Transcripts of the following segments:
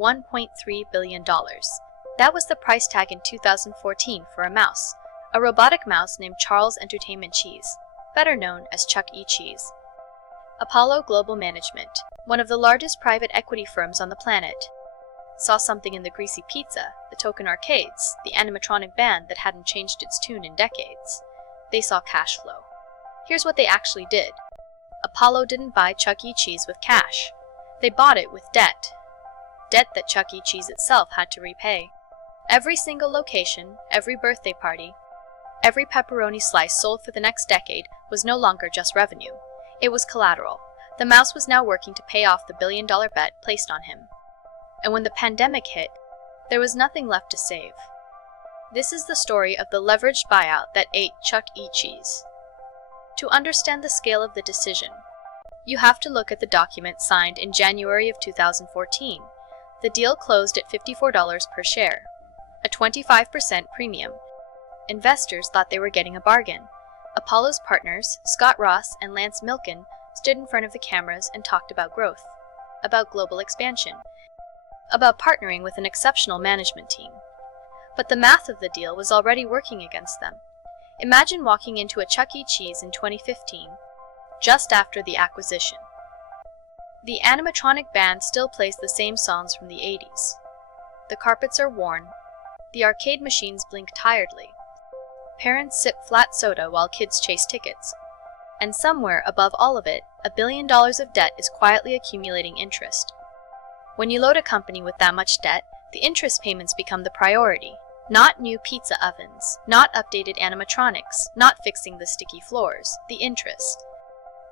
$1.3 billion. That was the price tag in 2014 for a mouse, a robotic mouse named Charles Entertainment Cheese, better known as Chuck E. Cheese. Apollo Global Management, one of the largest private equity firms on the planet, saw something in the greasy pizza, the token arcades, the animatronic band that hadn't changed its tune in decades. They saw cash flow. Here's what they actually did. Apollo didn't buy Chuck E. Cheese with cash. They bought it with debt. Debt that Chuck E. Cheese itself had to repay. Every single location, every birthday party, every pepperoni slice sold for the next decade was no longer just revenue. It was collateral. The mouse was now working to pay off the billion-dollar bet placed on him. And when the pandemic hit, there was nothing left to save. This is the story of the leveraged buyout that ate Chuck E. Cheese. To understand the scale of the decision, you have to look at the document signed in January of 2014. The deal closed at $54 per share, a 25% premium. Investors thought they were getting a bargain. Apollo's partners, Scott Ross and Lance Milken, stood in front of the cameras and talked about growth, about global expansion, about partnering with an exceptional management team. But the math of the deal was already working against them. Imagine walking into a Chuck E. Cheese in 2015, just after the acquisition. The animatronic band still plays the same songs from the 80s. The carpets are worn. The arcade machines blink tiredly. Parents sip flat soda while kids chase tickets. And somewhere above all of it, $1 billion of debt is quietly accumulating interest. When you load a company with that much debt, the interest payments become the priority. Not new pizza ovens, not updated animatronics, not fixing the sticky floors, the interest.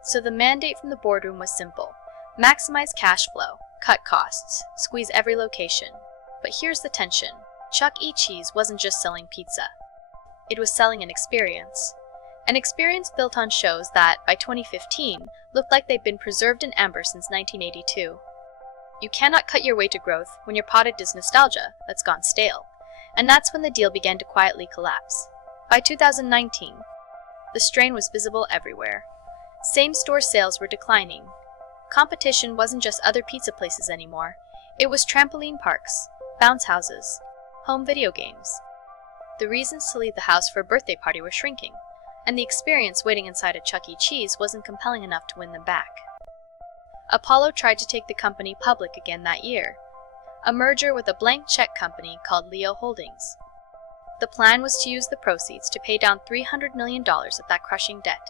So the mandate from the boardroom was simple. Maximize cash flow, cut costs, squeeze every location. But here's the tension. Chuck E. Cheese wasn't just selling pizza. It was selling an experience. An experience built on shows that, by 2015, looked like they'd been preserved in amber since 1982. You cannot cut your way to growth when you're potted is nostalgia that's gone stale. And that's when the deal began to quietly collapse. By 2019, the strain was visible everywhere. Same-store sales were declining. Competition wasn't just other pizza places anymore. It was trampoline parks, bounce houses, home video games. The reasons to leave the house for a birthday party were shrinking, and the experience waiting inside a Chuck E. Cheese wasn't compelling enough to win them back. Apollo tried to take the company public again that year, a merger with a blank check company called Leo Holdings. The plan was to use the proceeds to pay down $300 million of that crushing debt,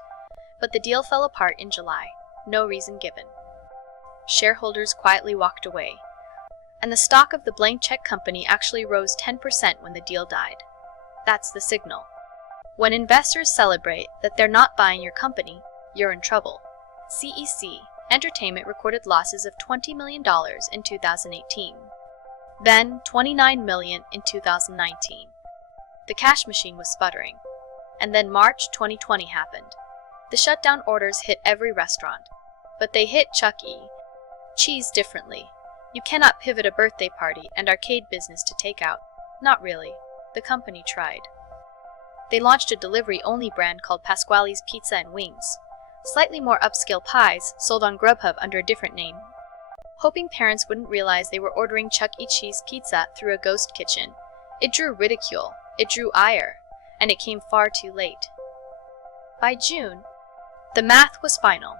but the deal fell apart in July, no reason given. Shareholders quietly walked away, and the stock of the blank check company actually rose 10% when the deal died. That's the signal. When investors celebrate that they're not buying your company, you're in trouble. CEC Entertainment recorded losses of $20 million in 2018. Then $29 million in 2019. The cash machine was sputtering. And then March 2020 happened. The shutdown orders hit every restaurant. But they hit Chuck E. Cheese differently. You cannot pivot a birthday party and arcade business to takeout. Not really. The company tried. They launched a delivery-only brand called Pasqually's Pizza and Wings. Slightly more upscale pies sold on Grubhub under a different name. Hoping parents wouldn't realize they were ordering Chuck E. Cheese pizza through a ghost kitchen. It drew ridicule, it drew ire, and it came far too late. By June, the math was final.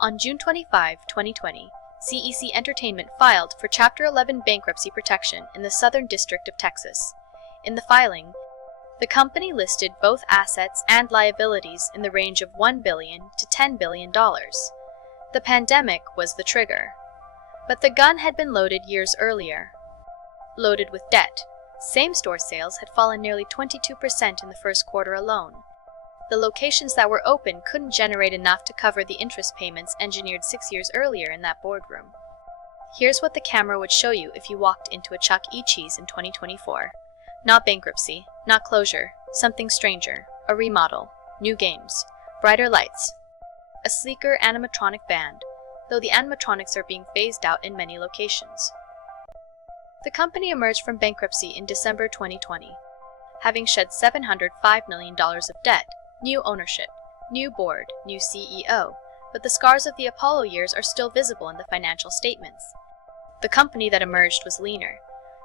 On June 25, 2020, CEC Entertainment filed for Chapter 11 bankruptcy protection in the Southern District of Texas. In the filing, the company listed both assets and liabilities in the range of $1 billion to $10 billion. The pandemic was the trigger. But the gun had been loaded years earlier. Loaded with debt. Same-store sales had fallen nearly 22% in the first quarter alone. The locations that were open couldn't generate enough to cover the interest payments engineered 6 years earlier in that boardroom. Here's what the camera would show you if you walked into a Chuck E. Cheese in 2024. Not bankruptcy, not closure, something stranger, a remodel, new games, brighter lights, a sleeker animatronic band, though the animatronics are being phased out in many locations. The company emerged from bankruptcy in December 2020, having shed $705 million of debt, new ownership, new board, new CEO, but the scars of the Apollo years are still visible in the financial statements. The company that emerged was leaner,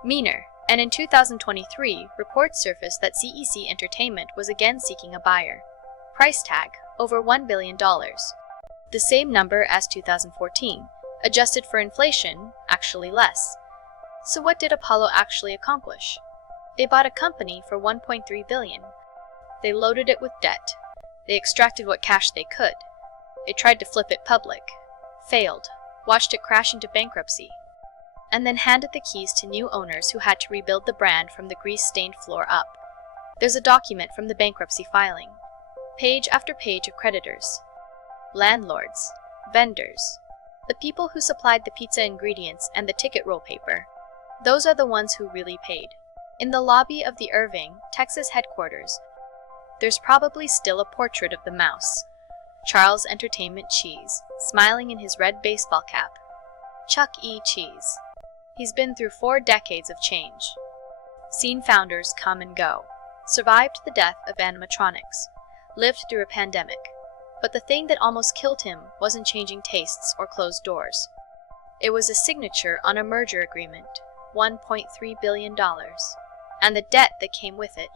meaner, and in 2023, reports surfaced that CEC Entertainment was again seeking a buyer. Price tag, over $1 billion. The same number as 2014, adjusted for inflation, actually less. So what did Apollo actually accomplish? They bought a company for $1.3 billion. They loaded it with debt. They extracted what cash they could. They tried to flip it public. Failed. Watched it crash into bankruptcy. And then handed the keys to new owners who had to rebuild the brand from the grease-stained floor up. There's a document from the bankruptcy filing. Page after page of creditors. Landlords. Vendors. The people who supplied the pizza ingredients and the ticket roll paper. Those are the ones who really paid. In the lobby of the Irving, Texas headquarters, there's probably still a portrait of the mouse, Charles Entertainment Cheese, smiling in his red baseball cap. Chuck E. Cheese. He's been through 4 decades of change. Seen founders come and go. Survived the death of animatronics. Lived through a pandemic. But the thing that almost killed him wasn't changing tastes or closed doors. It was a signature on a merger agreement, $1.3 billion, and the debt that came with it,